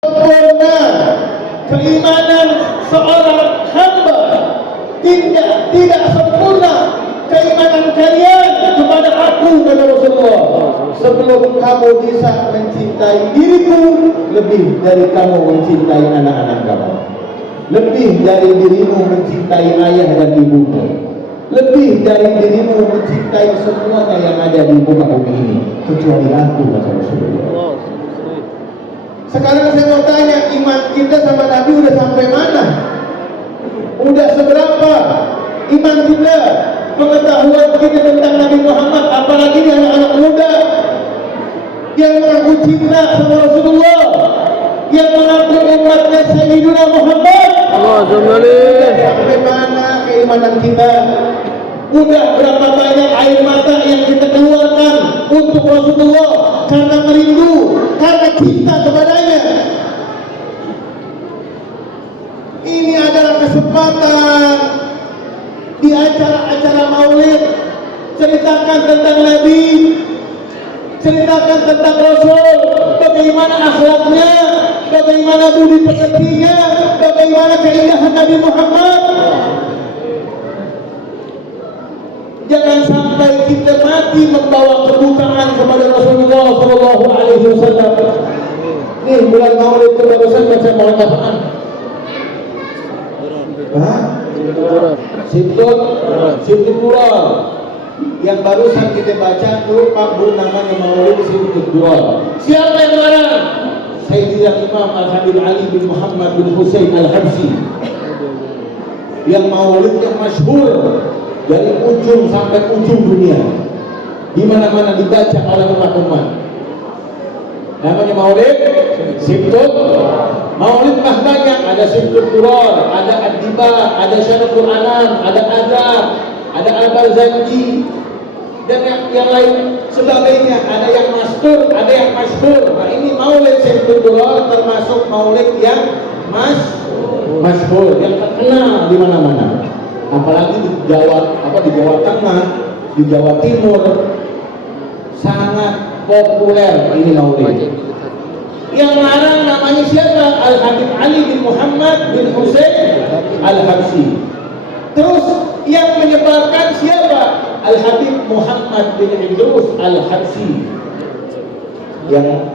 sempurna keimanan seorang hamba, tidak sempurna keimanan kalian kepada aku, kata Rasulullah, sebelum kamu bisa mencintai diriku lebih dari kamu mencintai anak-anak kamu, lebih dari dirimu mencintai ayah dan ibumu, lebih dari dirimu mencintai semuanya yang ada di muka bumi ini kecuali aku, kata Rasulullah. Sekarang saya mau tanya, iman kita sama Nabi udah sampai mana? Udah seberapa iman kita, pengetahuan kita tentang Nabi Muhammad, apalagi di anak-anak muda yang mengaku cinta sama Rasulullah, yang mengaku umatnya Sayyidina Muhammad. Sampai mana keimanan kita? Udah berapa banyak air mata yang kita keluarkan untuk Rasulullah karena merindu, karena cinta kepadanya. Ini adalah kesempatan di acara-acara maulid, ceritakan tentang Nabi, ceritakan tentang Rasul, bagaimana akhlaknya, bagaimana budi pekertinya, bagaimana keindahan Nabi Muhammad. Jangan sampai kita mati membawa kebutaan kepada Rasulullah Shallallahu Alaihi Wasallam. Nih bulan Maulid kebarusan baca Maulid apaan? Simtud Durar. Yang barusan kita baca tuh Pak Bu namanya Maulid Simtud Durar. Siapa yang marah? Sayyidina Imam Al-Habib Ali bin Muhammad bin Husain Al-Habsyi. Yang Maulid yang masyhur dari ujung sampai ujung dunia, di mana-mana dibaca oleh umat-umat. Namanya Maulid Simtud. Maulid mah banyak, ada Simtud Durar, ada Ad-Diba, ada Syaraful Anam, ada Azab, ada Al-Barzanji, dan yang lain sebagainya. Ada yang mastur, ada yang masyhur. Nah ini Maulid Simtud Durar termasuk Maulid yang masyhur, yang terkenal di mana-mana. Apalagi di Jawa Tengah, di Jawa Timur sangat populer ini Maulid. Yang larang namanya siapa? Al-Habib Ali bin Muhammad bin Husain Al-Habsyi. Terus yang menyebarkan siapa? Al-Habib Muhammad bin Idrus Al-Habsyi, yang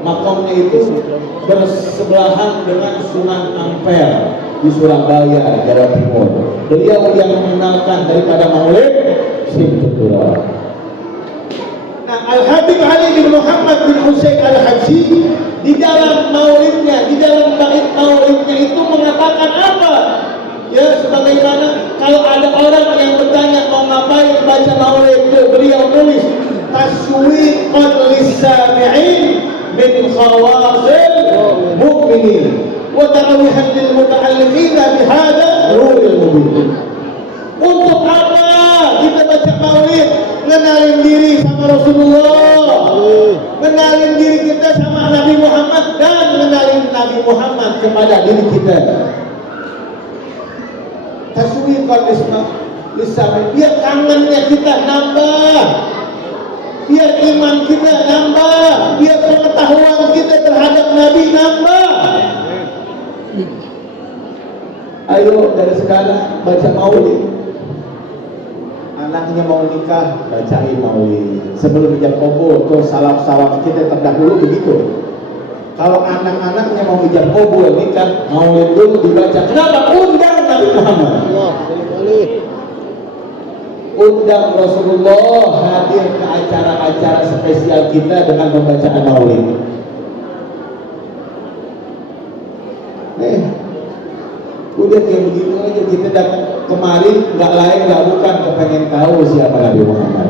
makamnya itu bersebelahan dengan Sunan Ampel di Surabaya, Jawa Timur. Beliau yang mengenalkan daripada Maulid Simtud Durar. Nah, Al-Habib Ali bin Muhammad bin Husain Al-Habsyi di dalam maulidnya, di dalam bait maulidnya itu mengatakan apa? Ya, sebagaimana kalau ada orang yang bertanya mau ngapain baca maulid, beliau tulis taswiqan lis-sami'in min khawasil mu'minin wa ta'awihan lil muta'allimina bihada nuril mubin. Untuk apa kita baca maulid? Ngenalin diri sama Rasulullah, ngenalin diri kita sama Nabi Muhammad, dan ngenalin Nabi Muhammad kepada diri kita. Taswiqan lis-sami'in, biar kangennya kita nambah, biar iman kita nambah, biar pengetahuan kita terhadap Nabi nambah. Ayo dari sekarang baca maulid. Anaknya mau nikah, bacain maulid. Sebelum ijab kabul, tuh salaf-salaf kita terdahulu begitu. Kalau anak-anaknya mau ijab kabul, nikah, maulid dulu dibaca. Kenapa? Undang Nabi Muhammad. Undang Rasulullah hadir ke acara-acara spesial kita dengan pembacaan maulid. Udah kayak begitu aja, kita datang kemari nggak lain nggak bukan kepengen tahu siapa Nabi Muhammad.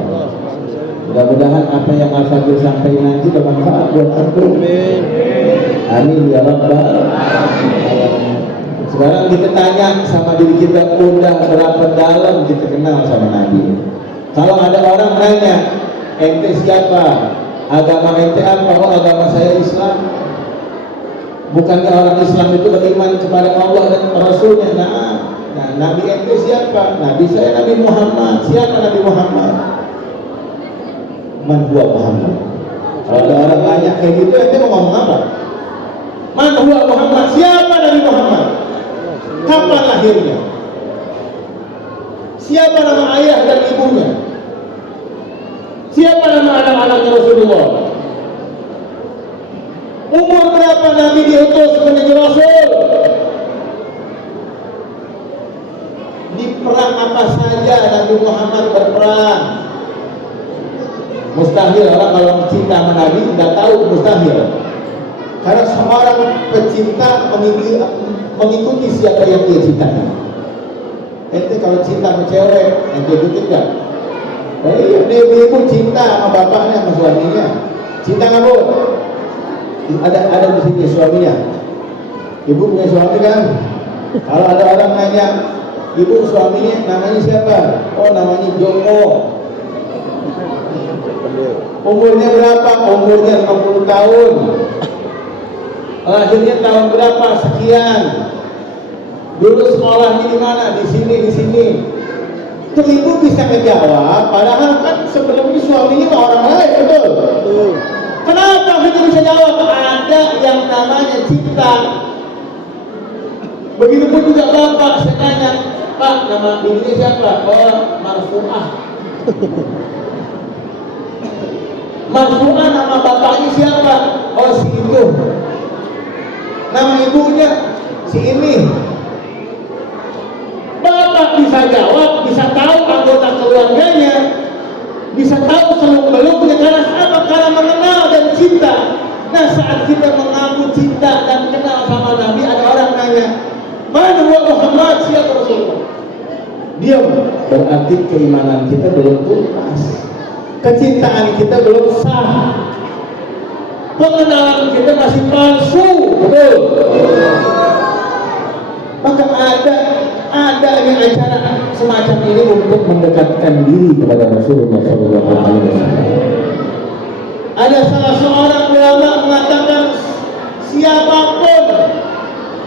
Mudah-mudahan apa yang Al-Fadil sampaikan nanti bermanfaat buat antum. Amin ya rabbal alamin. Sekarang kita tanya sama diri kita, udah berapa dalam kita kenal sama Nabi? Kalau ada orang nanya, ente siapa? Agama ente apa? Oh, agama saya Islam. Bukannya orang Islam itu beriman kepada Allah dan Rasulnya. Nah, Nabi ente siapa? Nabi saya Nabi Muhammad. Siapa Nabi Muhammad? Man huwa Muhammad. Kalau ada orang banyak kayak gitu, ente mau ngomong apa? Man huwa Muhammad? Siapa Nabi Muhammad? Kapan lahirnya? Siapa nama ayah dan ibunya? Siapa nama anak-anaknya Rasulullah? Umur berapa Nabi diutus menjadi Rasul? Di perang apa saja Nabi Muhammad berperang? Mustahil orang kalau cinta sama Nabi tidak tahu, mustahil. Karena seorang pecinta mengikuti siapa yang dia cintai. Ente kalau cinta sama cewek, ente ikutin nggak? Dia ibu cinta sama bapaknya, sama suaminya. Cinta nggak bu? Ada di sini suaminya. Ibu punya suami kan? Kalau ada orang nanya, ibu suaminya namanya siapa? Oh namanya Joko. Umurnya berapa? Umurnya 50 tahun. Lahirnya tahun berapa? Sekian. Dulu sekolahnya di mana? Di sini. Itu ibu bisa ngejawab, padahal kan sebelumnya suaminya orang lain, betul? Kenapa kita bisa jawab? Ada yang namanya cinta. Begitupun juga bapak, saya tanya, Pak, nama ibunya siapa? Oh, Marfu'ah. Marfu'ah nama bapaknya siapa? Oh, si itu. Nama ibunya si ini. Bapak bisa jawab, bisa tahu anggota keluarganya, bisa tahu seluk-beluknya karena apa? Karena mengenal dan cinta. Nah, saat kita mengaku cinta dan kenal sama Nabi, ada orang nanya, "Man huwa Muhammad?" Siapa Rasulullah? Diam. Berarti keimanan kita belum tuntas. Kecintaan kita belum sah. Pengenalan kita masih palsu, betul? Maka adanya acara semacam ini untuk mendekatkan diri kepada Rasulullah SAW. Ada salah seorang ulama mengatakan, siapapun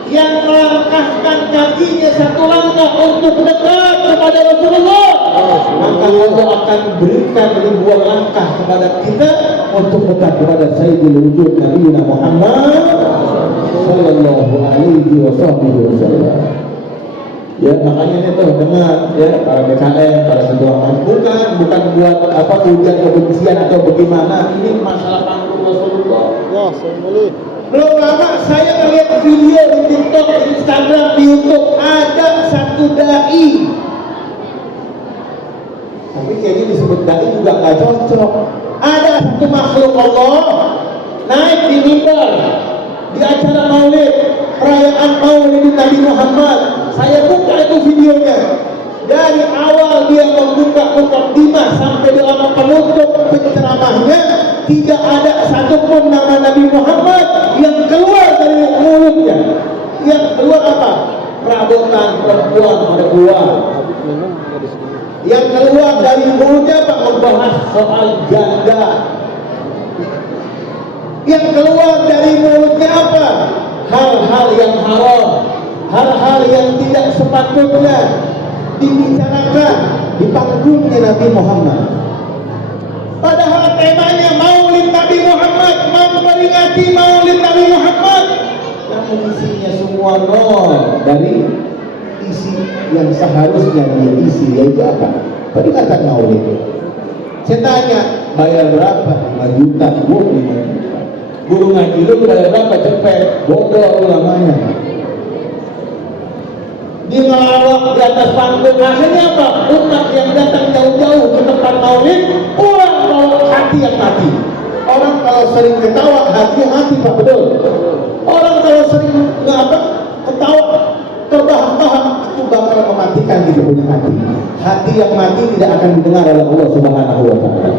yang melangkahkan kakinya satu langkah untuk dekat kepada Rasulullah, maka Allah akan berikan ribuan langkah kepada kita untuk dekat kepada Sayyidul Wujud Nabi Muhammad sallallahu alaihi wasallam. Ya, makanya ini tuh dengar ya para BKM, para ketua bukan buat apa ujian kebencian atau bagaimana, ini masalah panggung Rasulullah. Ya, boleh. Belum lama saya melihat video di TikTok, di Instagram, di YouTube, ada satu dai. Tapi kayaknya disebut dai juga nggak cocok. Ada satu makhluk Allah naik di mimbar di acara Maulid, perayaan Maulid Nabi Muhammad. Saya buka itu videonya. Dari awal dia membuka mukadimah sampai dalam penutup penceramahnya, tidak ada satupun nama Nabi Muhammad yang keluar dari mulutnya. Yang keluar apa? Perabotan perempuan keluar. Yang keluar dari mulutnya apa? Membahas soal janda. Yang keluar dari mulutnya apa? Hal-hal yang haram, hal-hal yang tidak sepatutnya dibicarakan di panggungnya Nabi Muhammad. Padahal temanya Maulid Nabi Muhammad, memperingati Maulid Nabi Muhammad, namun isinya semua nol dari isi yang seharusnya dia isi, yaitu apa? Peringatan Maulid. Saya tanya, bayar berapa? 5 juta, 5 juta. Guru ngaji lu bayar berapa? Cepet, bodoh ulamanya. Dia ngelawak di atas panggung, akhirnya apa? Umat yang datang jauh-jauh ke tempat Maulid pulang bawa hati yang mati. Orang kalau sering ketawa hati yang mati, Pak, betul? Orang kalau sering ketawa terbahak-bahak, itu bakal mematikan dia punya hati. Hati yang mati tidak akan didengar oleh Allah Subhanahu wa Ta'ala.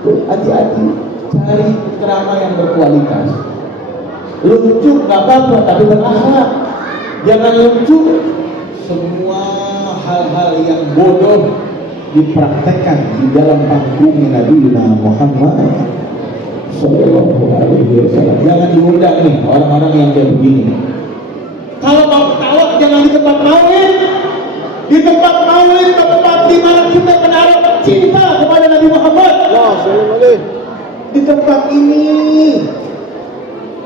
Hati-hati, cari ceramah yang berkualitas. Lucu nggak apa-apa, tapi berakhlak. Jangan lucu semua hal-hal yang bodoh dipraktekkan di dalam panggungnya Nabi Muhammad Sallallahu Alaihi Wasallam. Jangan diundang nih orang-orang yang kayak begini. Kalau mau ketawa jangan di tempat Maulid. Di tempat Maulid, tempat di mana kita menaruh cinta kepada Nabi Muhammad. Di tempat ini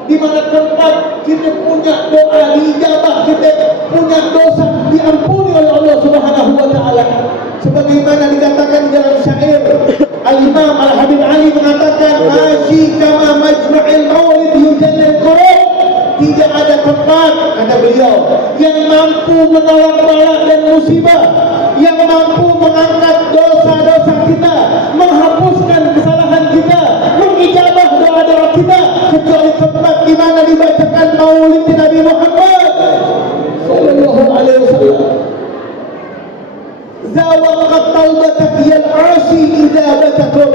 di mana tempat kita punya doa diijabah, kita punya dosa diampuni oleh Allah Subhanahu wa taala. Sebagaimana dikatakan di dalam syair Al-Imam Al-Habib Ali mengatakan, "Mashi kama majma'il maulid yujallil qurub." Tidak ada tempat, kata beliau, yang mampu menolak bala dan musibah, yang mampu mengangkat dosa-dosa kita, menghapuskan kesalahan kita, mengijabah doa-doa kita, kecuali tempat di mana dibacakan maulid Nabi Muhammad sallallahu alaihi wasallam. Zawaqat taubatak yal asi idza batakum.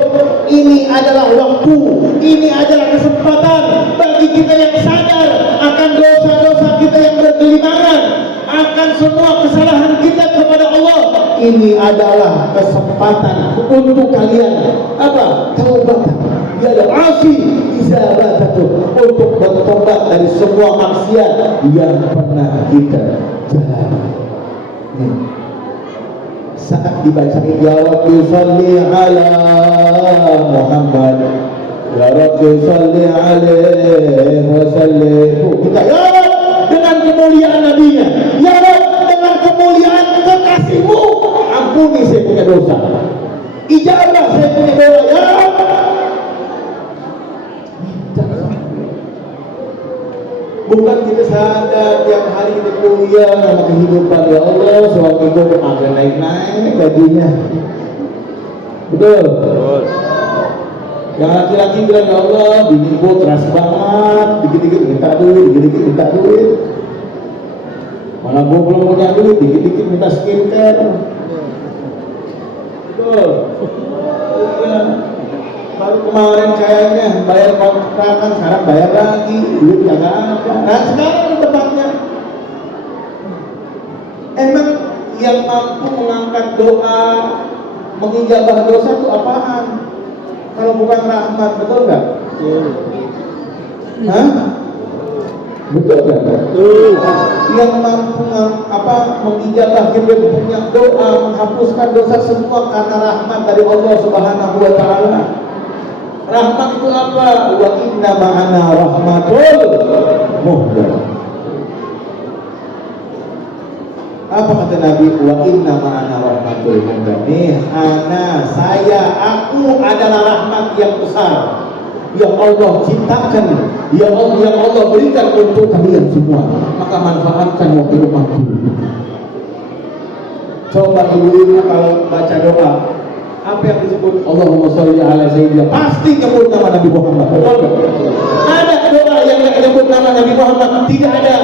Ini adalah waktu, ini adalah kesempatan bagi kita yang sadar akan dosa-dosa kita yang bergelimangan, akan semua kesalahan kita kepada Allah. Ini adalah kesempatan untuk kalian apa? Taubat. Yal asi idza batakum, untuk bertobat dari semua maksiat yang pernah kita jalani. Saat dibacain ya Rabbi salli ala Muhammad, ya Rabbi salli alaihi wa sallim, kita ya Rabbi dengan kemuliaan Nabi-Nya, ya Rabbi dengan kemuliaan kekasihmu, ampuni saya punya dosa, ijabah saya punya doa, ya Rabbi. Bukan kita sadar tiap hari kita kuliah sama kehidupan, ya Allah suamiku agak naik-naik gajinya, betul? Yang laki-laki bilang, ya Allah biniku keras banget, dikit-dikit minta duit, dikit-dikit minta duit, mana gua belum punya duit, dikit-dikit minta skincare, betul? Iya. Baru kemarin kayaknya bayar kontrakan, sekarang bayar lagi, duit nggak ada. Nah sekarang tempatnya, emang yang mampu mengangkat doa, mengijabah dosa itu apaan? Kalau bukan rahmat, betul nggak? Hah? Betul nggak? Betul. Yang mampu mengijabah kita punya doa, menghapuskan dosa semua karena rahmat dari Allah Subhanahu wa taala. Rahmat itu apa? Wa inna ma'ana rahmatul muhdah. Apa kata Nabi? Wa inna ma'ana rahmatul muhdah. Saya, aku adalah rahmat yang besar yang Allah ciptakan, yang Allah berikan untuk kalian semua. Maka manfaatkan waktu waktu. Coba ibu-ibu kalau baca doa, apa yang disebut Allahumma sholli ala sayyidina, pasti nyebut nama Nabi Muhammad. Ada doa yang nggak nyebut nama Nabi Muhammad? Tidak ada.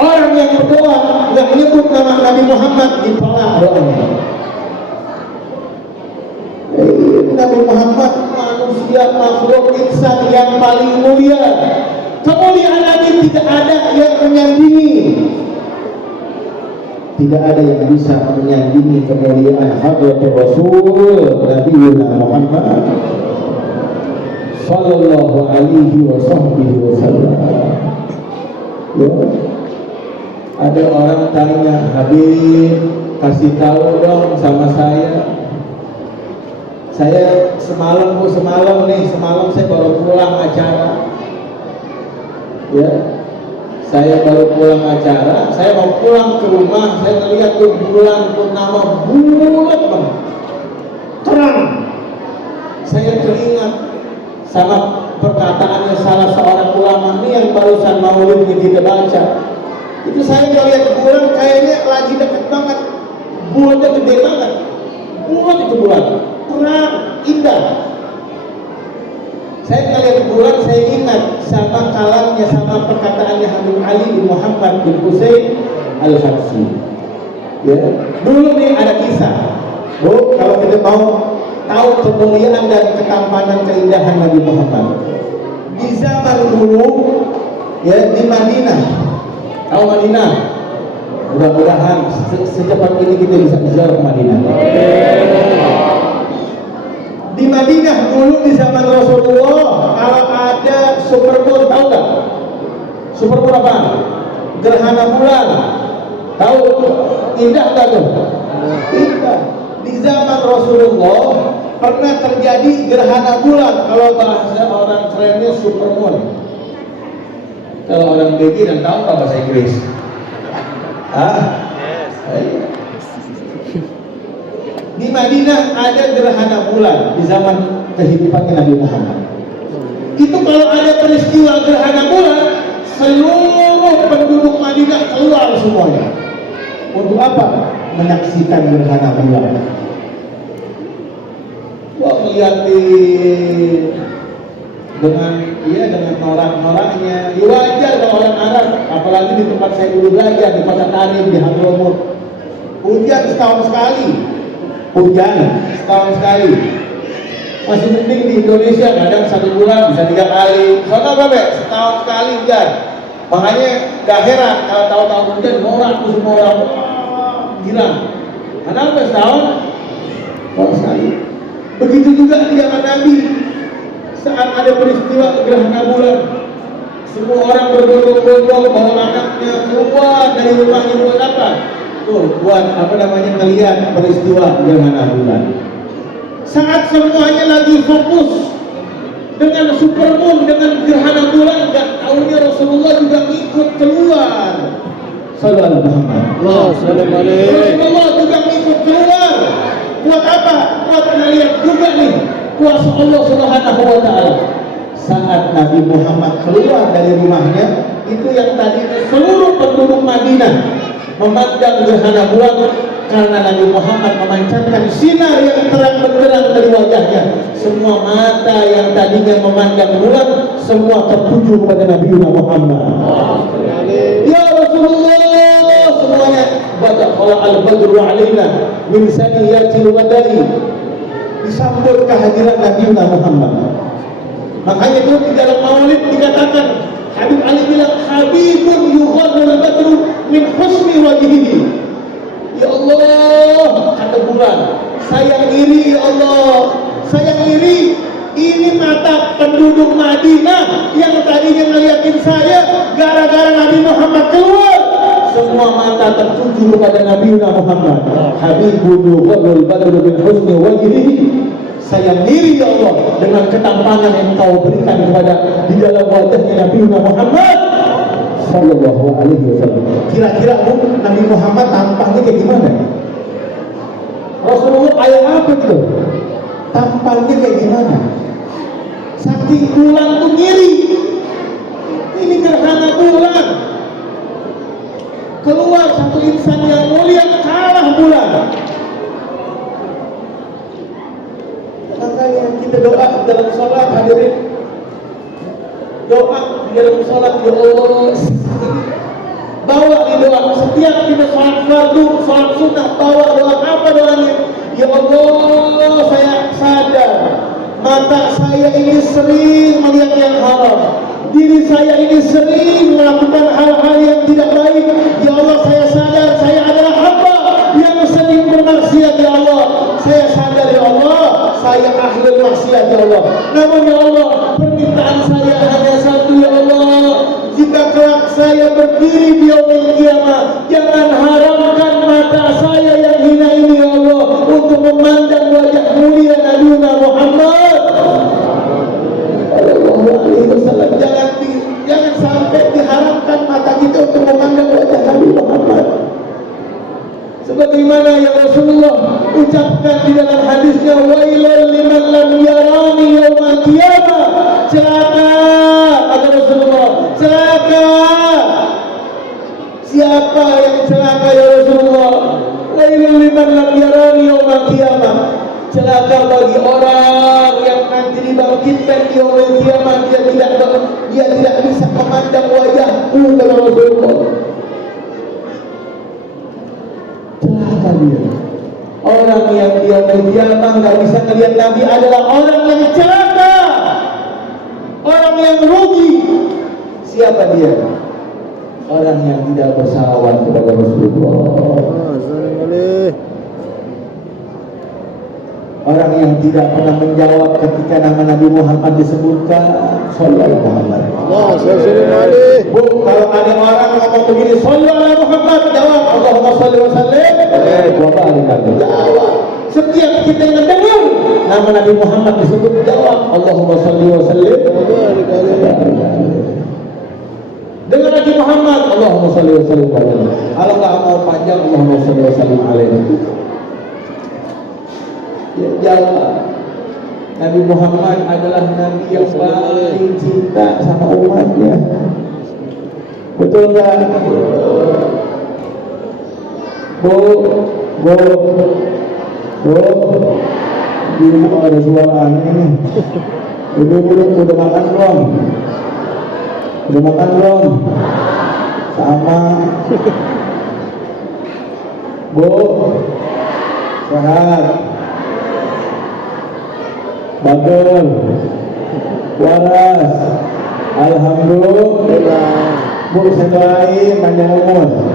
Orang yang berdoa nggak nyebut nama Nabi Muhammad, ditolak doanya. Nabi Muhammad manusia, makhluk insan yang paling mulia. Kemuliaan Nabi tidak ada yang menyandingi. Tidak ada yang bisa menyandingi kemuliaan Hadratul Rasul Nabi Muhammad sallallahu alaihi wasallam. Ya. Ada orang tanya, Habib kasih tahu dong sama saya. Saya semalam saya baru pulang acara. Ya. Saya baru pulang acara, saya mau pulang ke rumah, saya melihat tuh bulan purnama bulat banget, terang. Saya teringat sama perkataannya salah seorang ulama ini yang barusan maulid kita baca. Itu saya melihat bulan kayaknya lagi dekat banget, bulannya gede banget, bulat itu bulan, terang, indah. Saya melihat bulan, saya ingat sama kalamnya, sama perkataannya Habib Ali bin Muhammad bin Husain Al-Habsyi. Ya, dulu nih ada kisah. Bu, kalau kita mau tahu kemuliaan dan ketampanan keindahan Nabi Muhammad, di zaman dulu, ya di Madinah. Tahu Madinah? Mudah-mudahan secepat ini kita bisa ke Madinah. Di Madinah dulu di zaman Rasulullah, kalau ada supermoon, tahu nggak? Supermoon apa? Gerhana bulan. Tahu? Indah nggak tuh? Indah. Di zaman Rasulullah pernah terjadi gerhana bulan. Kalau bahasa orang kerennya supermoon. Kalau orang BG dan tahu apa bahasa Inggris? Di Madinah ada gerhana bulan di zaman kehidupan Nabi Muhammad. Itu kalau ada peristiwa gerhana bulan, seluruh penduduk Madinah keluar semuanya. Untuk apa? Menyaksikan gerhana bulan. Wah, melihatin dengan norak-noraknya. Wajar kalau orang Arab, apalagi di tempat saya dulu belajar di Kota Tarim di Hadramut. Hujan setahun sekali. Masih penting di Indonesia kadang 1 bulan bisa 3 kali. Soalnya apa, Be? Setahun sekali hujan. Makanya gak heran kalau tahu-tahu hujan norak tuh semua orang. Gila. Kenapa setahun? Sekali. Begitu juga di zaman Nabi. Saat ada peristiwa gerhana bulan, semua orang berbondong-bondong bawa anaknya keluar dari rumahnya buat apa? Tuh, buat ngelihat peristiwa gerhana bulan. Saat semuanya lagi fokus dengan supermoon, dengan gerhana bulan, gak tahunya Rasulullah juga ikut keluar. Sallallahu alaihi. Rasulullah juga ikut keluar. Buat apa? Buat melihat juga nih kuasa Allah Subhanahu wa Ta'ala. Saat Nabi Muhammad keluar dari rumahnya, itu yang tadinya seluruh penduduk Madinah memandang gerhana bulan, karena Nabi Muhammad memancarkan sinar yang terang benderang dari wajahnya. Semua mata yang tadinya memandang bulan, semua tertuju kepada Nabi Muhammad. Ya Rasulullah, semuanya baca qala al-badru alaina min saniyatil wadai, disambut kehadiran Nabi Muhammad. Makanya itu di dalam maulid dikatakan, Habib Ali bilang, Habibun yughadul badru min husni wajhihi. Ya Allah, kata bulan, saya iri ya Allah, saya iri. Ini mata penduduk Madinah yang tadinya ngeliatin saya, gara-gara Nabi Muhammad keluar, semua mata tertuju kepada Nabi Muhammad. Habibun yughadul badru min husni wajhihi. Saya iri ya Allah dengan ketampangan yang kau berikan kepada di dalam wajahnya Nabi Muhammad Sallallahu Alaihi Wasallam. Kira-kira Nabi Muhammad tampangnya kayak gimana? Rasulullah kayak apa itu? Tampangnya kayak gimana? Saking bulan tuh ngiri. Ini gerhana bulan. Keluar satu insan yang mulia kalah bulan. Makanya kita doa dalam sholat, hadirin, doa di dalam sholat, ya Allah, bawa di doa setiap kita sholat fardu, sholat sunnah, bawa doa. Apa doanya? Ya Allah, saya sadar mata saya ini sering melihat yang haram, diri saya ini sering melakukan hal-hal yang tidak baik. Ya Allah, saya sadar saya adalah hamba yang sering bermaksiat. Ya Allah, saya sadar ya Allah, saya ahli maksiat ya Allah. Namun ya Allah, permintaan saya hanya satu ya Allah, jika kelak saya berdiri di yaumil qiyamah, jangan haramkan mata saya yang hina ini ya Allah untuk memandang wajah mulia Nabi Muhammad Sallallahu Alaihi Wasallam. Jangan sampai diharamkan mata kita untuk memandang wajah Nabi Muhammad. Sebagaimana yang Rasulullah ucapkan di dalam hadisnya, wailul liman lam yarani yaumal qiyamah. Celaka, kata Rasulullah, celaka. Siapa yang celaka ya Rasulullah? Wailul liman lam yarani yaumal qiyamah. Celaka bagi orang yang nanti dibangkitkan di yaumil qiyamah, dia tidak bisa memandang wajahku, kata Rasulullah. Celaka dia. Orang yang dia qiyamah nggak bisa melihat Nabi adalah orang yang celaka, orang yang rugi. Siapa dia? Orang yang tidak bersalawat kepada Rasulullah. Orang yang tidak pernah menjawab ketika nama Nabi Muhammad disebutkan. Sallallahu alaihi wasallam. Bu, kalau ada orang ngomong begini, Sallallahu alaihi Muhammad, jawab Allahumma shalli wa sallim wa barik alaihi. Jawab. Setiap kita yang dengar nama Nabi Muhammad disebut, jawab Allahumma shalli wa sallim wa barik alaihi. Allahumma sholli wa sallim alaihi. Kalau nggak mau panjang, Allahumma sholli wa sallim alaihi. Ya, jawab. Nabi Muhammad adalah Nabi yang paling cinta sama umatnya. Betul nggak? Bu, ibu ada suara aneh nih. Ibu udah makan belum? Udah makan belum? Sama. Bu, sehat. Bagus, waras, alhamdulillah. Bu, saya doain panjang umur.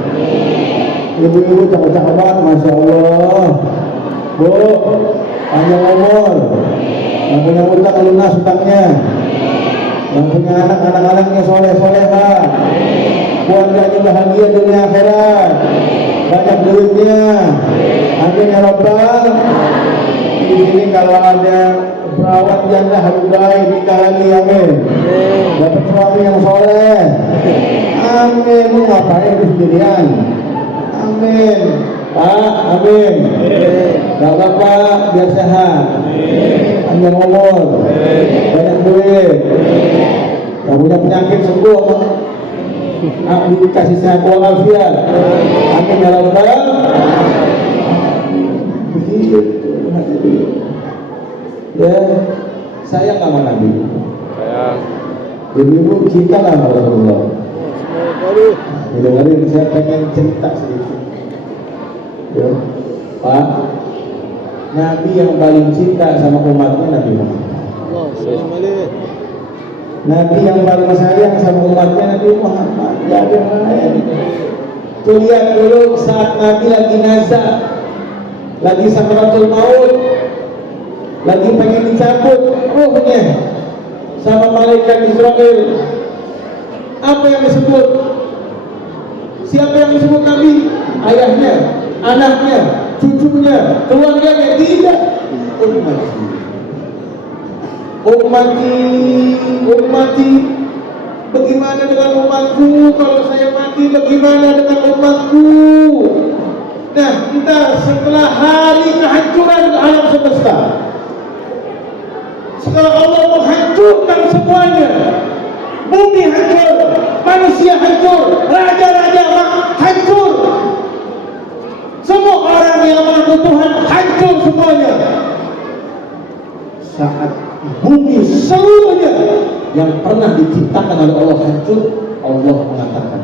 Ibu-ibu cakep-cakep banget, masya Allah. Bu, panjang umur. Yang punya utang lunas utangnya. Yang punya anak-anaknya soleh-solehah. Keluarganya bahagia dunia akhirat. Banyak duitnya. Amin ya Rabbal. Di sini kalau ada perawat janda harus baik nikah lagi, amin. Dapat suami yang soleh, amin. Lu ngapain itu sendirian? Amin, Pak, amin. Bapak biar sehat, panjang umur, banyak duit, yang punya penyakit sembuh, dikasih sehat walafiat, amin ya Rabbal. Ya, sayang sama Nabi. Sayang. Ibu-ibu cinta lah sama Rasulullah. Dengerin, saya pengen cerita sedikit. Ya, Pak, Nabi yang paling cinta sama umatnya Nabi Muhammad. Nabi yang paling sayang sama umatnya Nabi Muhammad. Ya ada yang lain. Tuh lihat dulu saat Nabi lagi nazar, lagi sakaratul maut, lagi pengen dicabut ruhnya sama malaikat Israel. Apa yang disebut? Siapa yang disebut Nabi? Ayahnya, anaknya, cucunya, keluarganya? Tidak. Ummati. Bagaimana dengan umatku? Kalau saya mati, bagaimana dengan umatku? Nah, entar setelah hari kehancuran alam semesta, setelah Allah menghancurkan semuanya, bumi hancur, manusia hancur, raja-raja hancur, semua orang yang mengaku Tuhan hancur semuanya. Saat bumi seluruhnya yang pernah diciptakan oleh Allah hancur, Allah mengatakan,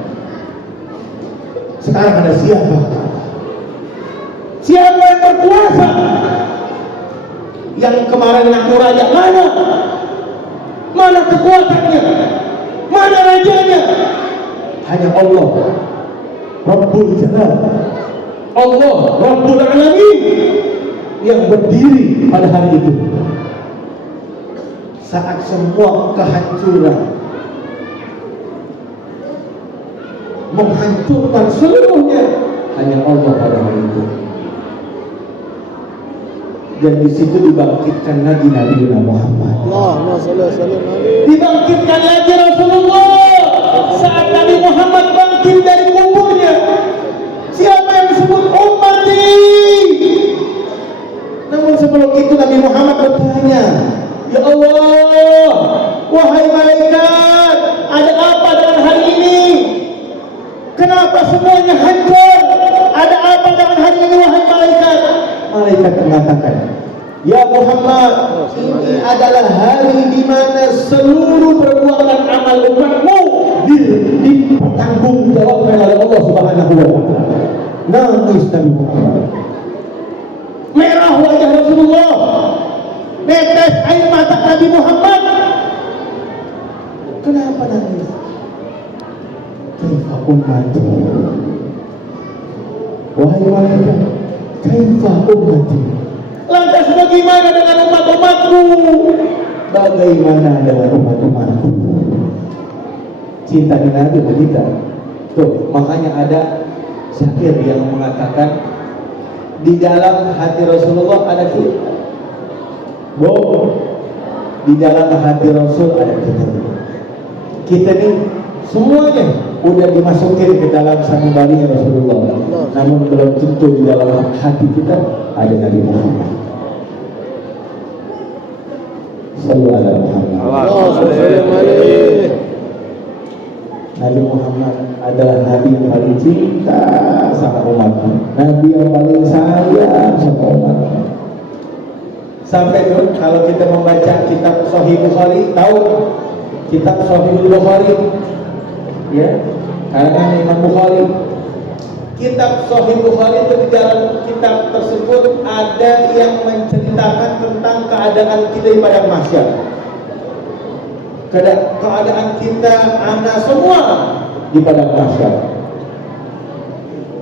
sekarang ada siapa? Siapa yang berkuasa? Yang kemarin ngaku raja, mana? Mana kekuatannya? Mana rajanya? Hanya Allah, Rabbul Jalal, Allah Rabbul Alamin yang berdiri pada hari itu. Saat semua kehancuran menghancurkan seluruhnya, hanya Allah pada hari itu. Dan di situ dibangkitkan lagi Nabi Muhammad. Allahumma shalli wa sallim alaihi. Dibangkitkan lagi Rasulullah. Saat Nabi Muhammad bangkit dari kuburnya, siapa yang disebut ummati? Namun sebelum itu Nabi Muhammad bertanya, ya Allah, wahai malaikat, ada apa dengan hari ini? Kenapa semuanya hancur? Ada apa dengan hari ini wahai malaikat? Malaikat mengatakan, ya Muhammad, ini adalah hari di mana seluruh perbuatan amal umatmu dipertanggungjawabkan oleh Allah Subhanahu wa Ta'ala. Nangis Nabi Muhammad, merah wajah Rasulullah, netes air mata Nabi Muhammad. Kenapa nangis? Kaifa ummati, wahai malaikat, kaifa ummati, lantas bagaimana dengan umat-umatku? Bagaimana dengan umat-umatku? Cinta Nabi begitu. Tuh, makanya ada syair yang mengatakan, di dalam hati Rasulullah ada kita. Di dalam hati Rasul ada kita. Kita ini semuanya udah dimasukin ke dalam sanubari Rasulullah. Namun belum tentu di dalam hati kita ada Nabi Muhammad. Sallallahu alaihi wasallam. Nabi Muhammad adalah Nabi yang paling cinta sama umatnya, Nabi yang paling sayang sama umatnya. Sampai tuh kalau kita membaca kitab Sahih Bukhari, tahu kitab Sahih Bukhari, ya, karena Imam Bukhari. Kitab Sahih Bukhari itu di dalam kitab tersebut ada yang menceritakan tentang keadaan kita di padang mahsyar. Keadaan kita, anak semua di padang mahsyar.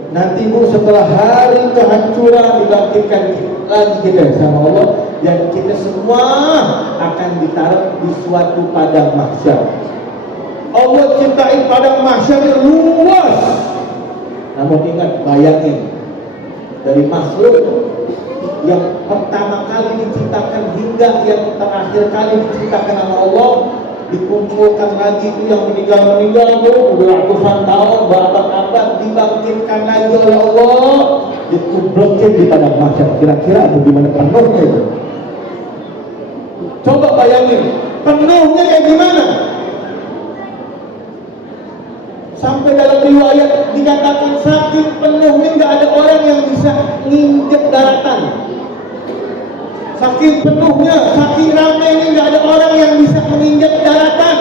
Nanti Bu, setelah hari kehancuran dibangkitkan lagi kita sama Allah, dan kita semua akan ditaruh di suatu padang mahsyar. Allah ciptain padang mahsyar yang luas. Namun ingat, bayangin, dari makhluk yang pertama kali diciptakan hingga yang terakhir kali diciptakan sama Allah, dikumpulkan lagi itu yang meninggal tuh ratusan tahun, berabad-abad, dibangkitkan lagi oleh Allah, dikublokin di padang mahsyar. Kira-kira bagaimana penuhnya itu? Coba bayangin, penuhnya kayak gimana? Sampai dalam riwayat dikatakan saking penuhnya nggak ada orang yang bisa nginjek daratan. Saking penuhnya, saking ramainya nggak ada orang yang bisa menginjak daratan.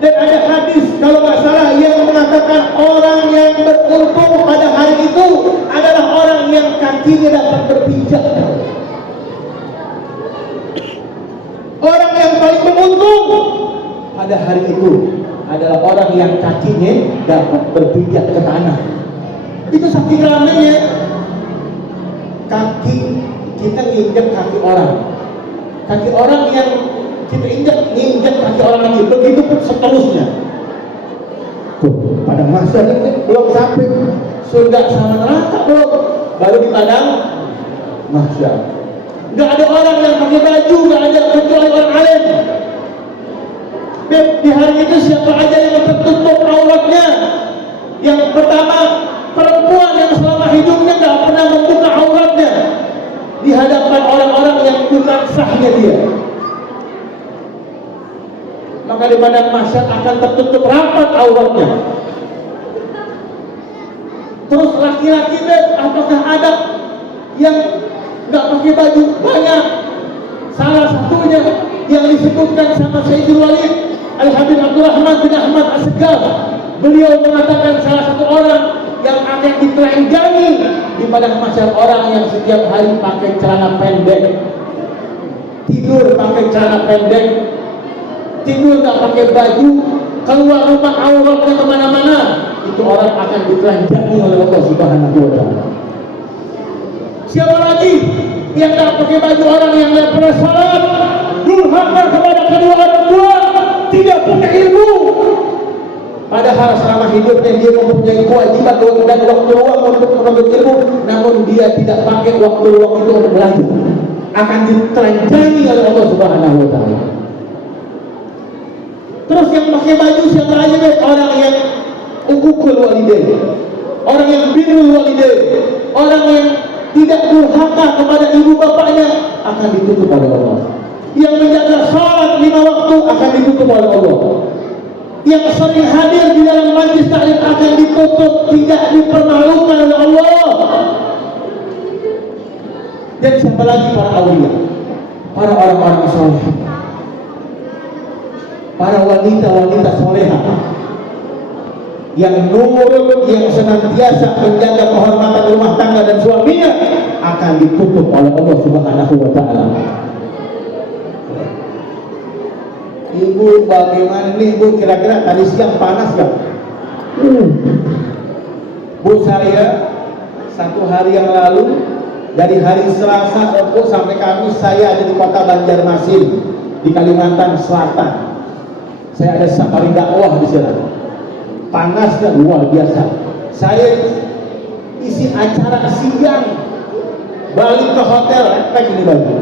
Dan ada hadis kalau nggak salah yang mengatakan orang yang beruntung pada hari itu adalah orang yang kakinya dapat berpijak. Orang yang paling beruntung pada hari itu adalah orang yang kakinya dapat berpijak ke tanah. Itu saking ramainya. Kaki kita nginjek kaki orang yang kita nginjek kaki orang lagi, begitu pun seterusnya. Tuh, padang mahsyar ini belum sampai surga sama neraka, belum, baru di padang mahsyar. Gak ada orang yang pakai baju, gak ada, kecuali orang alim. Di hari itu siapa aja yang tertutup auratnya? Yang pertama, perempuan yang selama hidupnya gak pernah membuka auratnya di hadapan orang-orang yang bukan sahnya dia, maka di padang mahsyar akan tertutup rapat auratnya. Terus laki-laki, apakah ada yang gak pakai baju? Banyak. Salah satunya yang disebutkan sama Sayyidul Walid Al-Habib Abdurrahman bin Ahmad As-Segaf, beliau mengatakan salah satu orang yang akan ditelanjangi di padang mahsyar orang yang setiap hari pakai celana pendek, tidur pakai celana pendek, tidur nggak pakai baju, keluar rumah auratnya kemana-mana. Itu orang akan ditelanjangi oleh Allah Subhanahu wa Ta'ala. Siapa lagi yang nggak pakai baju? Orang yang nggak pernah salat, durhaka kepada kedua orang tua, tidak punya ilmu. Padahal selama hidupnya dia mempunyai kewajiban dan waktu luang untuk menuntut ilmu, namun dia tidak pakai waktu luang itu untuk belajar, akan ditelanjangi oleh Allah Subhanahu wa Ta'ala. Terus yang pakai baju siapa aja deh? Orang yang uququl walidain, orang yang birrul walidain, orang yang tidak durhaka kepada ibu bapaknya akan ditutup oleh Allah. Yang menjaga salat 5 waktu akan ditutup oleh Allah. Yang sering hadir di dalam majlis taklim akan ditutup, tidak dipermalukan oleh Allah. Dan siapa lagi? Para awliya, para orang-orang soleh, para wanita-wanita soleha yang nurut, yang senantiasa menjaga kehormatan rumah tangga dan suaminya akan ditutup oleh Allah Subhanahu wa Ta'ala. Ibu bagaimana nih Bu, kira-kira tadi siang panas gak? Bu, saya 1 hari yang lalu dari hari Selasa sampai Kamis saya ada di kota Banjarmasin di Kalimantan Selatan. Saya ada safari dakwah di sana. Panasnya luar biasa. Saya isi acara siang, balik ke hotel, lepek ini baju.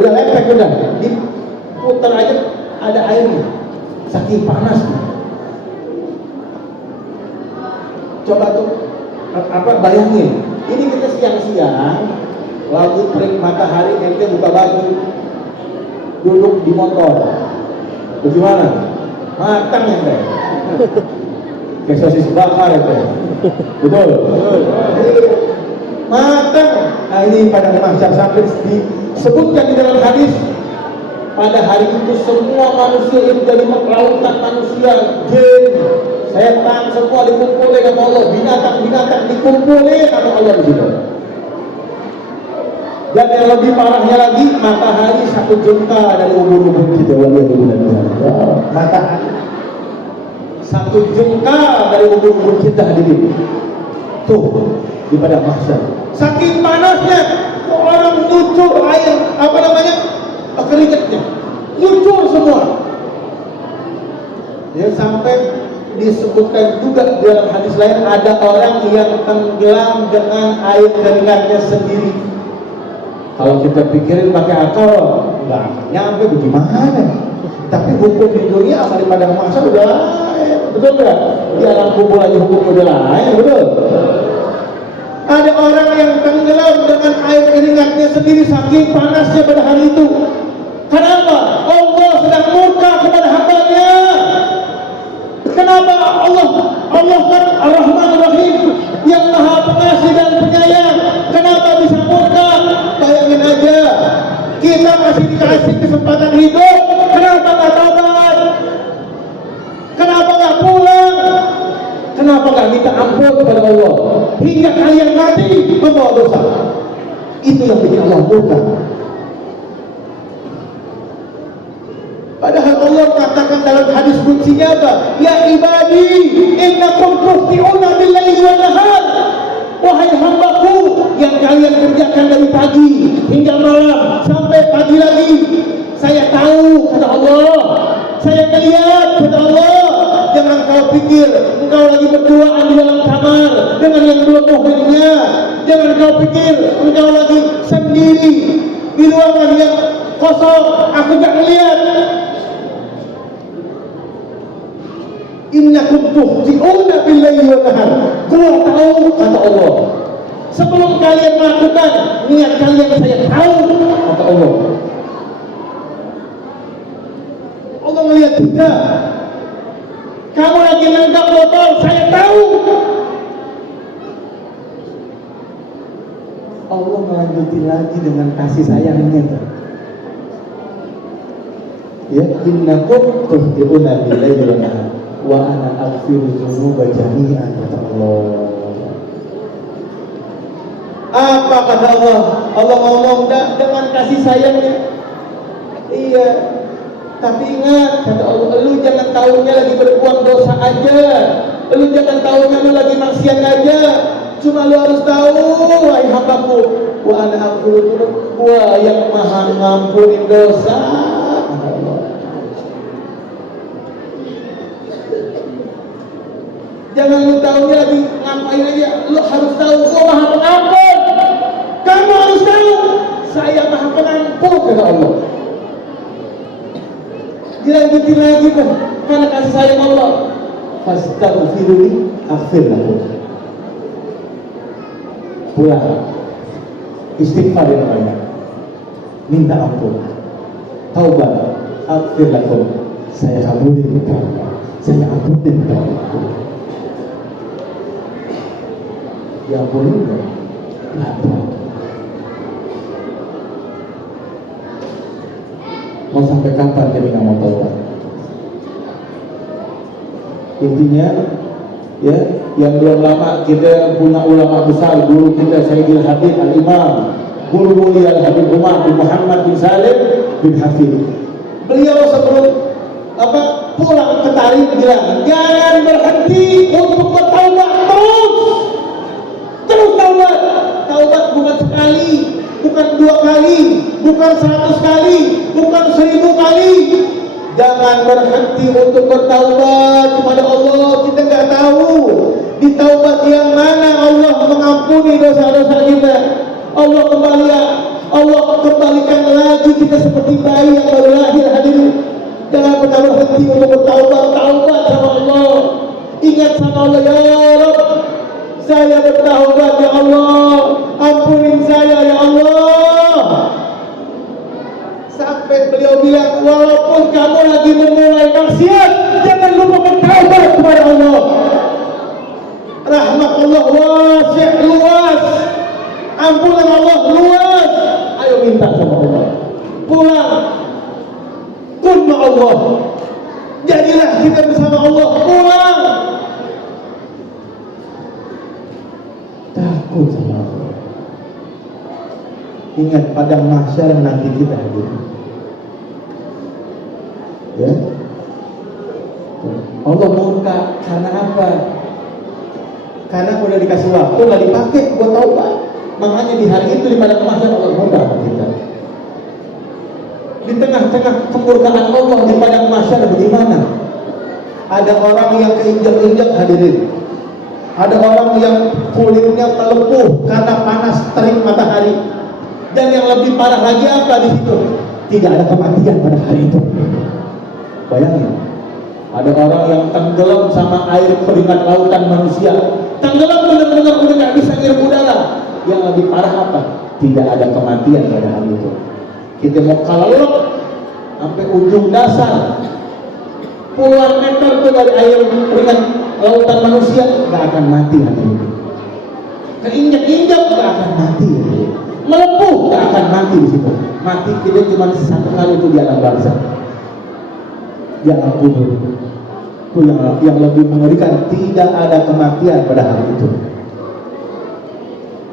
Udah lepek udah. Putar aja ada airnya, saking panasnya. Coba tuh bayangin, ini kita siang-siang lagi terik matahari, ente buka baju, duduk di motor, bagaimana? Matang ya teh, kayak sosis bakar ya teh, betul? Matang. Nah ini pada mahsyar sampai disebutkan di dalam hadis, pada hari itu semua manusia yang jadi kelautan manusia, jin, setan, semua dikumpulin sama Allah, binatang-binatang dikumpulin sama Allah di situ. Dan yang lebih parahnya lagi, matahari satu jengkal dari ubur-ubur kita. Matahari satu jengkal dari ubur-ubur kita hadirin. Tuh di padang mahsyar. Saking panasnya, orang nyucur air, keringetnya, nyucur semua. Ya sampai disebutkan juga dalam hadis lain, ada orang yang tenggelam dengan air keringatnya sendiri. Kalau kita pikirin pakai akal, nggak nyampe bagaimana. Tapi hukum di dunia sama di padang mahsyar udah lain, betul nggak? Di alam kubur aja hukum udah lain, betul. Ada orang yang tenggelam dengan air keringatnya sendiri saking panasnya pada hari itu. Kenapa? Allah sedang murka kepada hambanya. Kenapa? Allah kan Ar-Rahman Ar-Rahim, yang maha pengasih dan penyayang. Kenapa bisa murka? Bayangin aja, kita masih dikasih kesempatan hidup, kenapa nggak taubat? Kenapa nggak pulang? Kenapa nggak minta ampun kepada Allah? Hingga kalian mati membawa dosa. Itu yang bikin Allah murka. Padahal Allah katakan dalam hadis qudsinya apa? Ya ibadi, innakum tukhti'una bil-laili wan-nahar. Wahai hambaku yang kalian kerjakan dari pagi hingga malam sampai pagi lagi, saya tahu kata Allah, saya melihat kata Allah. Jangan kau pikir engkau lagi berduaan di dalam kamar dengan yang belum muhrimnya. Jangan kau pikir engkau lagi sendiri di ruangan yang kosong, aku tak melihat. Innakum tukhti'una bil-laili wan-nahar. Gua tahu kata Allah. Sebelum kalian melakukan, niat kalian saya tahu kata Allah. Allah melihat kita. Kamu lagi nanggap botol, saya tahu. Allah melanjutin lagi dengan kasih sayangnya. Ya, innakum tukhti'una bil-laili wan-nahar wa ana aghfiru dzunuba jami'an kata Allah. Apa kata Allah? Allah ngomong dengan kasih sayangnya. Iya. Tapi ingat kata Allah, lu jangan tahunya lagi berbuat dosa aja. Lu jangan tahunya lu lagi maksiat aja. Cuma lu harus tahu, wahai hambaku, wa ana aghfiru dzunub, gua yang maha ngampunin dosa. Kata Allah. Jangan lu tahunya lagi ngapain aja. Lu harus tahu, gua maha pengampun. Kamu harus tahu, saya maha pengampun kata Allah. Dilanjutin lagi kan, karena kasih sayang Allah. Fastaghfiruni aghfir lakum. Pulang, istighfar yang banyak, minta ampun, taubat, aghfir lakum, saya kabulin kamu, saya ampunin kamu. Ya boleh enggak? Kenapa? Mau sampai kapan kita nggak mau taubat? Intinya, ya, yang belum lama kita punya ulama besar, guru kita Sayyidil Habib Al-Imam, guru mulia Al-Habib Umar bin Muhammad bin Salim bin Hafid. Beliau sebelum pulang ke Tarim bilang, jangan berhenti untuk bertaubat terus taubat. Taubat bukan sekali, bukan 2 kali, bukan 100 kali, bukan 1000 kali. Jangan berhenti untuk bertaubat kepada Allah. Kita nggak tahu di taubat yang mana Allah mengampuni dosa-dosa kita. Allah kembalikan lagi kita seperti bayi yang baru lahir hadirin. Jangan pernah berhenti untuk bertaubat sama Allah. Ingat sama Allah, ya Rabb, saya bertaubat ya Allah, ampunin saya ya Allah. Sampai beliau bilang, walaupun kamu lagi memulai maksiat, jangan lupa bertaubat kepada Allah. Rahmat Allah wasi' luas, ampunan Allah luas. Ayo minta sama Allah. Pulang, kun ma Allah. Jadilah kita bersama Allah. Pulang. Takut sama Allah. Ingat padang mahsyar nanti kita hadir. Ya. Allah murka karena apa? Karena udah dikasih waktu nggak dipakai buat taubat. Makanya di hari itu di padang mahsyar Allah murka kita. Di tengah-tengah kemurkaan Allah di padang mahsyar bagaimana? Ada orang yang keinjak-injak hadirin. Ada orang yang kulitnya terlepuh karena panas terik matahari. Dan yang lebih parah lagi apa di situ? Tidak ada kematian pada hari itu. Bayangin, ada orang yang tenggelam sama air keringat lautan manusia. Tenggelam benar-benar udah nggak bisa ngirup udara. Yang lebih parah apa? Tidak ada kematian pada hari itu. Kita mau kalelep sampai ujung dasar, puluhan meter itu dari air keringat lautan manusia, nggak akan mati hari ini. Keinjak-injak nggak akan mati. Melepuh nggak akan mati di situ. Mati kita cuma satu kali itu di alam barzakh. Jangan kubur. Itu yang lebih mengerikan. Tidak ada kematian pada hari itu.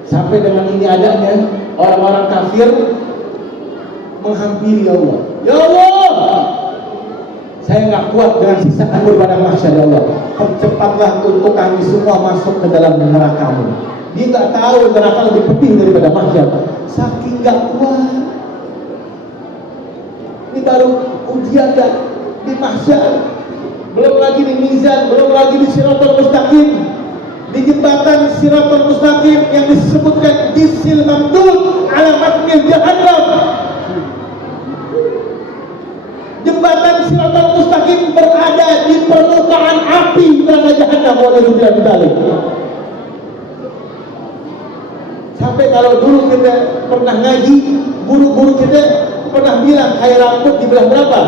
Sampai dengan ini adanya orang-orang kafir menghampiri Allah. Ya Allah, saya nggak kuat dengan siksa anggur pada mahsyar ya Allah. Percepatlah untuk kami semua masuk ke dalam neraka-Mu. Dia nggak tahu neraka lebih pedih daripada mahsyar. Saking nggak kuat. Ini baru ujian dah di mahsyar. Belum lagi di mizan, belum lagi di siratal mustaqim. Di jembatan siratal mustaqim yang disebutkan jisil mamdud ala matnil jahannam. Jembatan siratal mustaqim berada di permukaan api neraka jahannam. Wallahu a'lam. Sampai kalau dulu kita pernah ngaji, guru-guru kita pernah bilang kayak rambut dibelah berapa?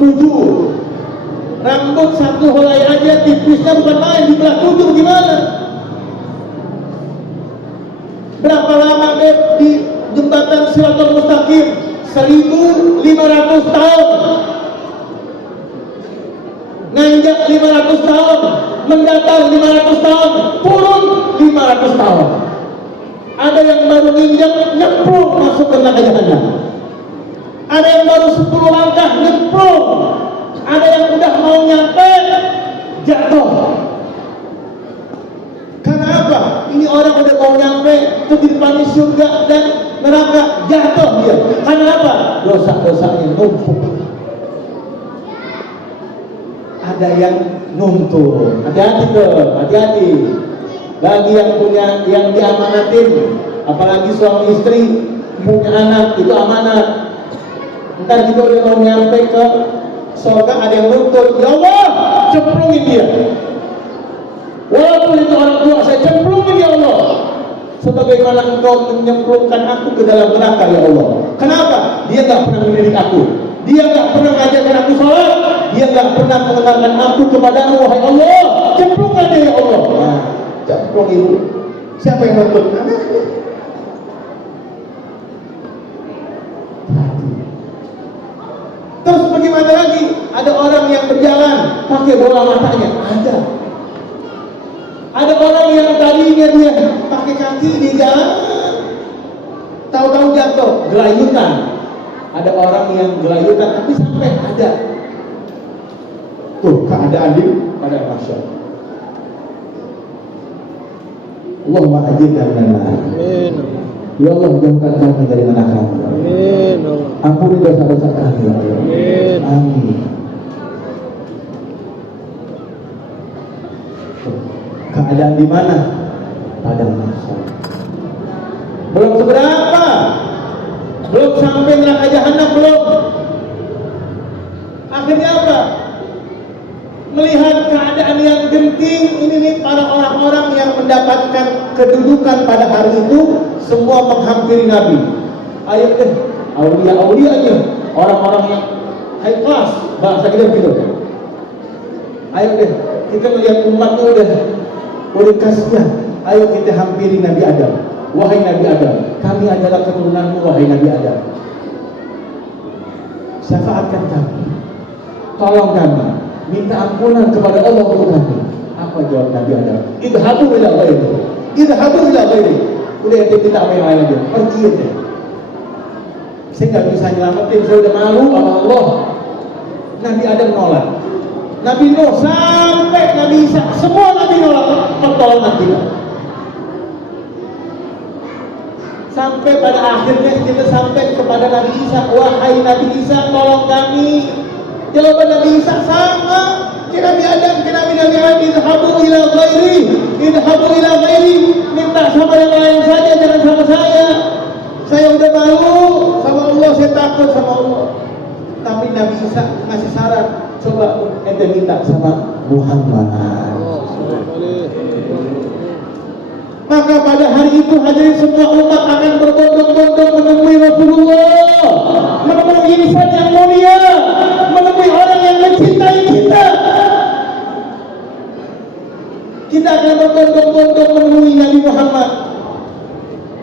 7. Rambut satu helai aja tipisnya bukan main, dibelah 7 gimana? Berapa lama di jembatan siratal mustaqim? 1500 tahun. Nanjak 500 tahun, mendatar 500 tahun, turun 500 tahun. Ada yang baru nginjak nyemplung masuk ke neraka jahannam. Ada yang baru 10 langkah nyemplung. Ada yang udah mau nyampe jatuh. Karena apa? Ini orang udah mau nyampe ke di depan surga dan neraka, jatuh dia. Karena apa? Dosa-dosanya numpuk. Ada yang nuntun. Hati-hati tuh, hati-hati. Bagi yang punya, yang diamanatin, apalagi suami istri punya anak, itu amanat. Ntar juga udah mau nyampe ke surga, ada yang nuntut, ya Allah, cemplungin dia. Walaupun itu orang tua, saya cemplungin ya Allah. Sebagaimana engkau menyemplungkan aku ke dalam neraka ya Allah. Kenapa? Dia gak pernah mendidik aku. Dia gak pernah mengajarkan aku sholat. Dia gak pernah mengenalkan aku kepadamu, wahai Allah. Cemplungkan dia ya Allah. Nah, cemplung ibu. Siapa yang nuntut? Terus bagaimana lagi? Ada orang yang berjalan pakai bola matanya. Ada orang yang tadinya dia pakai kaki di jalan, tahu-tahu jatuh, gelayutan. Ada orang yang gelayutan tapi sampai ada. Tuh keadaan di pada mahsyar. Allahumma ajirna minan nar. Amin. Ya Allah, jauhkan kami dari neraka. Amin. Ampuni dosa-dosa kami ya Allah. Amin. Amin. Keadaan di mana? Padang mahsyar. Belum seberapa. Belum sampai neraka jahanam belum. Akhirnya apa? Melihat keadaan yang genting, ini nih para orang-orang yang mendapatkan kedudukan pada hari itu semua menghampiri Nabi. Ayo deh, aulia-aulianya, orang-orang yang high class, bahasa kita begitu. Ayo deh, kita melihat umatnya udah kasihan. Ayo kita hampiri Nabi Adam. Wahai Nabi Adam, kami adalah keturunanmu, wahai Nabi Adam. Syafaatkan kami, tolong kami, minta ampunan kepada Allah untuk kami. Apa jawab Nabi Adam? Idhabu ila ghairi. Idhabu ila ghairi. Udah ente minta apa yang lain aja, pergi aja. Saya nggak bisa nyelamatin, saya udah malu sama Allah. Nabi Adam nolak. Nabi Nuh sampai Nabi Isa, semua Nabi nolak pertolongan kita. Sampai pada akhirnya kita sampai kepada Nabi Isa. Wahai Nabi Isa, tolong kami. Jawaban Nabi Isa sama ke Nabi Adam, ke Nabi Adam. Idhabu ila ghairi, idhabu ila ghairi. Minta sama yang lain saja, jangan sama saya. Saya udah malu sama Allah, saya takut sama Allah. Tapi Nabi Isa ngasih saran, coba ente minta sama Muhammad. Maka pada hari itu hadirin semua umat akan berbondong-bondong menemui Rasulullah, menemui insan yang mulia, menemui orang yang mencintai kita. Kita akan berbondong-bondong menemui Nabi Muhammad.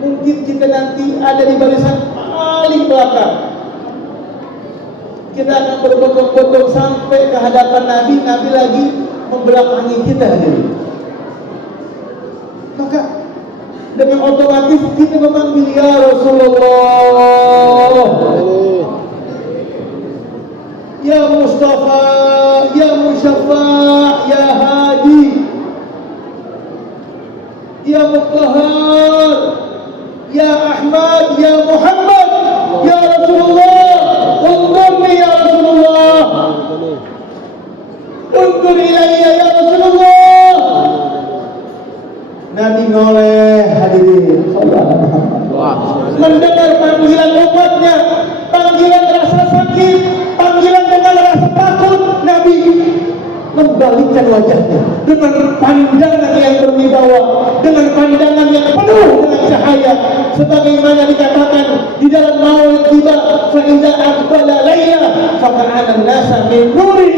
Mungkin kita nanti ada di barisan paling belakang. Kita akan berbondong-bondong sampai ke hadapan Nabi. Nabi lagi membelakangi kita hadirin. Maka dengan otomatis kita memanggil ya Rasulullah, ya Mustafa, ya Musyafa', ya Hadi, ya Muqtahar, ya Ahmad, ya Muhammad, ya Rasulullah, unzurni ya Rasulullah, unzur ilayya ya Rasulullah. Nabi noleh hadirin mendengar panggilan umatnya, panggilan rasa sakit, panggilan dengan rasa takut. Nabi membalikkan wajahnya dengan pandangan yang berwibawa, dengan pandangan yang penuh dengan cahaya, sebagaimana dikatakan di dalam maulid kita, fa idza aqbala laila fa ka'ana an-nasa min nuri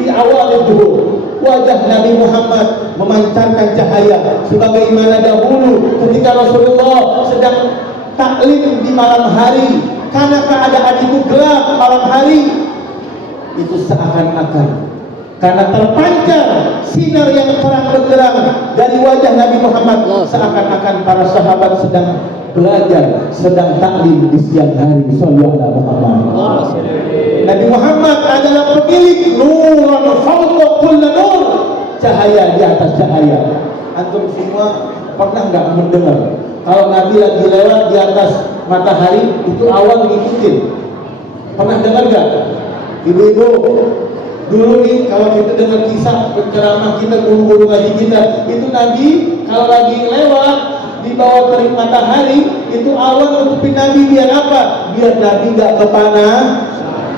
fi awalid duhur. Wajah Nabi Muhammad memancarkan cahaya sebagaimana dahulu ketika Rasulullah sedang taklim di malam hari, karena keadaan itu gelap malam hari, itu seakan-akan karena terpancar sinar yang terang benderang dari wajah Nabi Muhammad, seakan-akan para sahabat sedang belajar, sedang taklim di siang hari. Sallallahu alaihi Muhammad. Nabi Muhammad adalah pemilik nuran fawqa kulli nur, cahaya di atas cahaya. Antum semua pernah nggak mendengar kalau Nabi lagi lewat di atas matahari itu awan ngikutin? Pernah dengar nggak? Ibu-ibu, dulu nih kalau kita dengar kisah penceramah kita, guru-guru ngaji kita, itu Nabi kalau lagi lewat di bawah terik matahari, itu awan nutupin Nabi biar apa? Biar Nabi nggak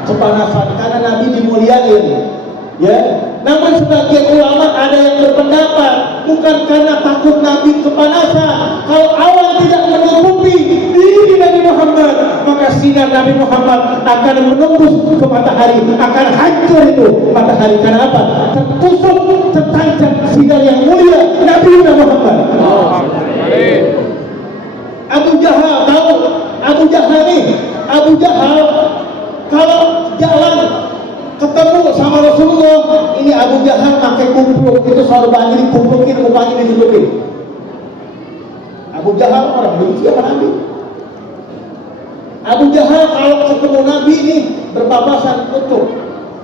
kepanasan, karena Nabi dimuliain. Ya, namun sebagian ulama ada yang berpendapat bukan karena takut Nabi kepanasan. Kalau awan tidak menutupi diri Nabi Muhammad, maka sinar Nabi Muhammad akan menembus ke matahari, akan hancur itu matahari. Karena apa? Tertusuk, tertancap sinar yang mulia Nabi Muhammad. Abu Jahal, tahu Abu Jahal nih? Abu Jahal kalau jalan ketemu sama Rasulullah, ini Abu Jahal pakai kupluk, itu sorbannya dikuplukin, mukanya ditutupin. Abu Jahal orang benci sama Nabi. Abu Jahal kalau ketemu Nabi ini berpapasan tutup.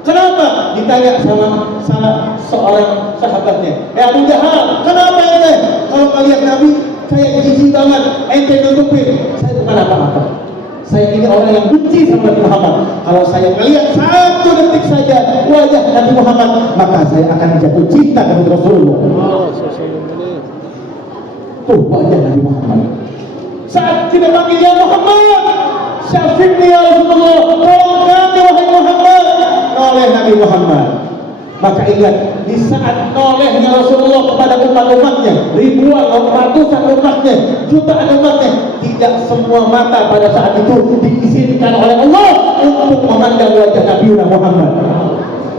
Kenapa? Ditanya sama salah seorang sahabatnya. Abu Jahal, kenapa ente kalau melihat Nabi kayak jijik banget, ente nutupin? Saya bukan apa-apa. Saya ini orang yang benci sama Nabi Muhammad. Kalau saya melihat satu detik saja wajah Nabi Muhammad, maka saya akan jatuh cinta kepada Rasulullah. Tuh wajah Nabi Muhammad. Saat kita panggil ya Muhammad, syafi'ni ya Rasulullah, tolong kami wahai Muhammad, noleh Nabi Muhammad. Maka ingat, di saat nolehnya Rasulullah kepada umat-umatnya, ribuan, ratusan umatnya, jutaan umatnya, tidak semua mata pada saat itu diizinkan oleh Allah untuk memandang wajah Nabi Muhammad.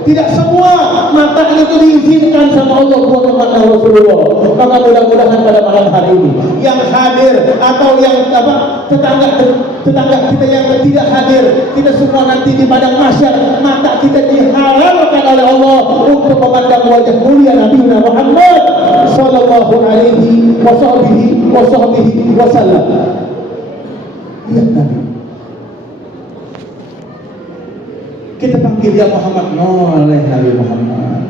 Tidak semua mata itu diizinkan sama Allah buat memandang Rasulullah. Maka mudah-mudahan pada malam hari ini yang hadir atau yang tetangga kita yang tidak hadir, kita semua nanti di padang mahsyar mata kita dihalalkan oleh Allah untuk memandang wajah mulia Nabi Muhammad sallallahu alaihi wasallam. Lihat Nabi. Kita panggil ya Muhammad, noleh Nabi Muhammad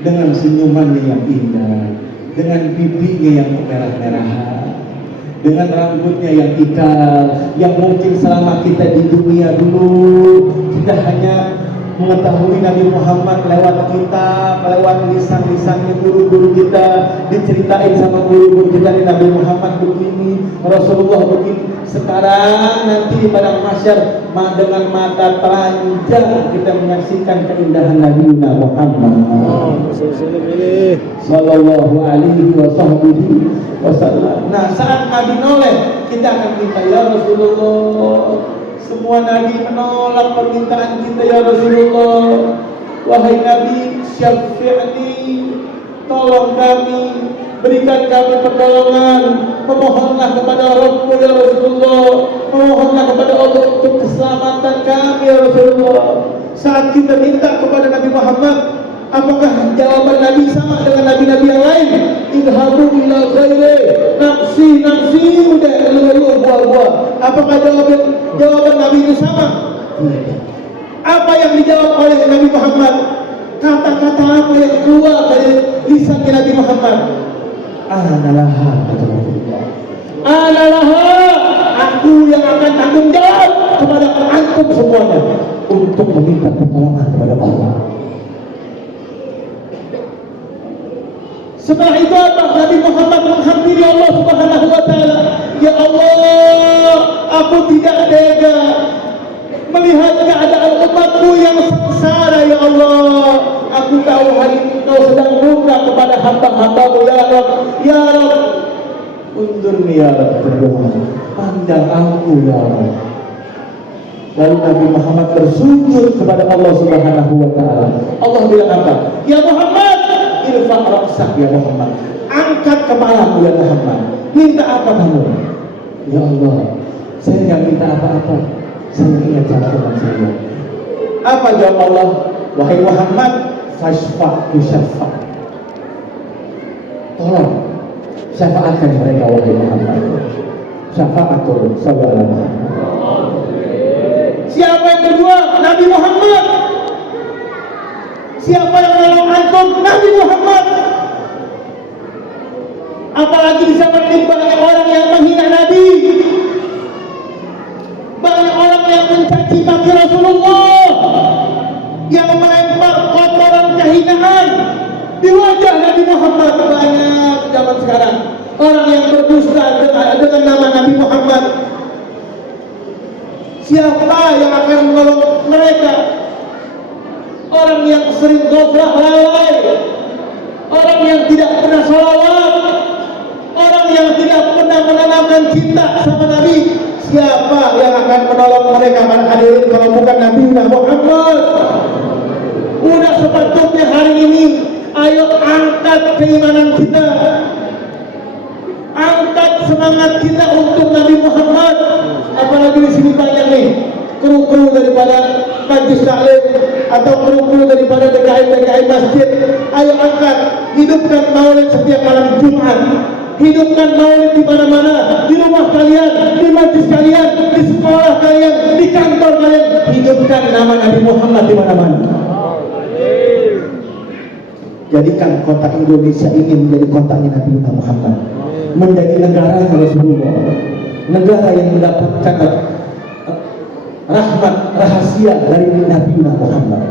dengan senyumannya yang indah, dengan pipinya yang kemerah-merahan, dengan rambutnya yang ikal, yang mungkin selama kita di dunia dulu tidak hanya mengetahui Nabi Muhammad lewat kitab, lewat lisan-lisannya guru-guru kita, diceritain sama guru-guru kita Nabi Muhammad begini, Rasulullah begini. Sekarang nanti di padang mahsyar dengan mata telanjang kita menyaksikan keindahan Nabi Muhammad sallallahu alaihi wasallam. Nah, saat Nabi noleh, kita akan minta ya Rasulullah. Semua Nabi menolak permintaan kita ya Rasulullah. Wahai Nabi, syafi'ni, tolong kami, berikan kami pertolongan. Memohonlah kepada Rabbku ya Rasulullah, memohonlah kepada Allah untuk keselamatan kami ya Rasulullah. Saat kita minta kepada Nabi Muhammad, apakah jawaban Nabi sama dengan Nabi-Nabi yang lain? Idhabu ila ghairi, nafsi, udah lu buah. Apakah jawaban Nabi itu sama? Apa yang dijawab oleh Nabi Muhammad? Kata-kata apa yang keluar dari lisan Nabi Muhammad? Analaha, kata Rasulullah. Analaha, aku yang akan tanggung jawab kepada antum semuanya untuk meminta pertolongan kepada Allah. Setelah itu apa? Nabi Muhammad menghampiri Allah Subhanahu wa taala. Ya Allah, aku tidak tega melihat keadaan umatku yang sengsara ya Allah. Aku tahu hari ini Kau sedang murka kepada hamba-hambamu ya Rabb. Ya Rabb, undurni ya Rabb, pandang aku ya Rabb. Lalu Nabi Muhammad bersujud kepada Allah Subhanahu wa taala. Allah bilang apa? Ya Muhammad, irfa' ra'sak ya Muhammad. Angkat kepalamu ya Muhammad. Minta apa kamu? Ya Allah, saya tidak minta apa-apa. Saya ingin jantungan saya. Apa jawab Allah? Wahai Muhammad, fashfa' tushaffa'. Tolong syafaatkan mereka wahai Muhammad. Syafa'atul sallallahu. Siapa yang kedua? Nabi Muhammad. Siapa yang menolong antum? Nabi Muhammad. Apalagi di zaman ini banyak orang yang menghina Nabi, banyak orang yang mencaci maki Rasulullah, yang melempar kotoran kehinaan di wajah Nabi Muhammad. Banyak zaman sekarang orang yang berdusta dengan nama Nabi Muhammad. Siapa yang akan menolong mereka? Orang yang sering gofrah lalai, orang yang tidak pernah salawat, orang yang tidak pernah menanamkan cinta sama Nabi. Siapa yang akan menolong mereka para hadirin kalau bukan Nabi Muhammad? Udah sepatutnya hari ini, ayo angkat keimanan kita, angkat semangat kita untuk Nabi Muhammad. Apalagi di sini banyak nih kru-kru daripada Majlis Taklim atau kru-kru daripada DKI masjid. Ayo angkat, hidupkan maulid setiap malam Jumat, hidupkan maulid di mana-mana, di rumah kalian, di majlis kalian, di sekolah kalian, di kantor kalian. Hidupkan nama Nabi Muhammad di mana-mana. Jadikan kota Indonesia ini menjadi kotanya Nabi Muhammad, menjadi negara Rasulullah, negara yang mendapatkan rahmat rahasia dari Nabi Muhammad.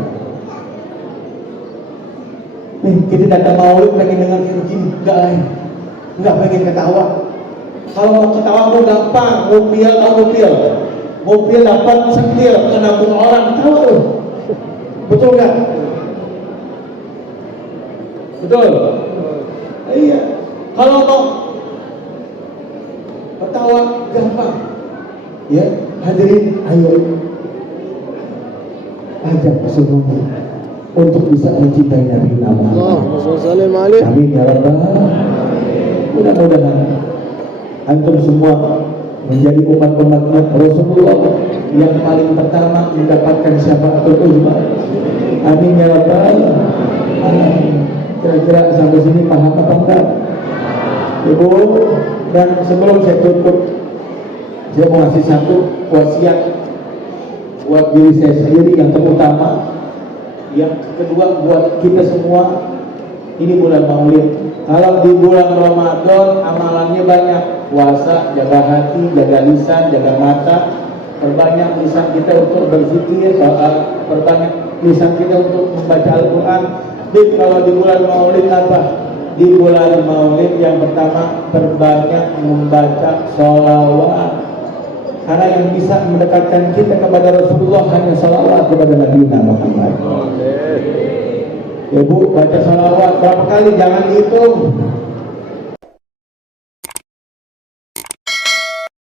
Nih, kita datang maulid pengen dengar begini, enggak pengen ketawa, Kalau mau ketawa mau gampang, mobil dapat setir, menabung orang, tahu tuh. Betul nggak? Betul. Iya. Kalau mau ketawa gampang, ya hadirin, ayo ajak semuanya untuk bisa mencintai Nabi Muhammad. Amin ya Rabbal. Mudah-mudahan antum semua menjadi umat-umat Rasulullah yang paling pertama mendapatkan syafaatul uzma. Amin ya Rabbal. Kira-kira sampai sini paham apa enggak, Ibu? Dan sebelum saya tutup, saya mau ngasih satu wasiat buat diri saya sendiri yang terutama, yang kedua buat kita semua. Ini bulan Maulid. Kalau di bulan Ramadan amalannya banyak, puasa, jaga hati, jaga lisan, jaga mata, perbanyak lisan kita untuk berzikir, perbanyak lisan kita untuk membaca Al-Quran. Jadi kalau di bulan Maulid apa? Di bulan Maulid yang pertama, perbanyak membaca sholawat. Karena yang bisa mendekatkan kita kepada Rasulullah hanya sholawat kepada Nabi Muhammad. Ya Bu, baca sholawat berapa kali? Jangan dihitung.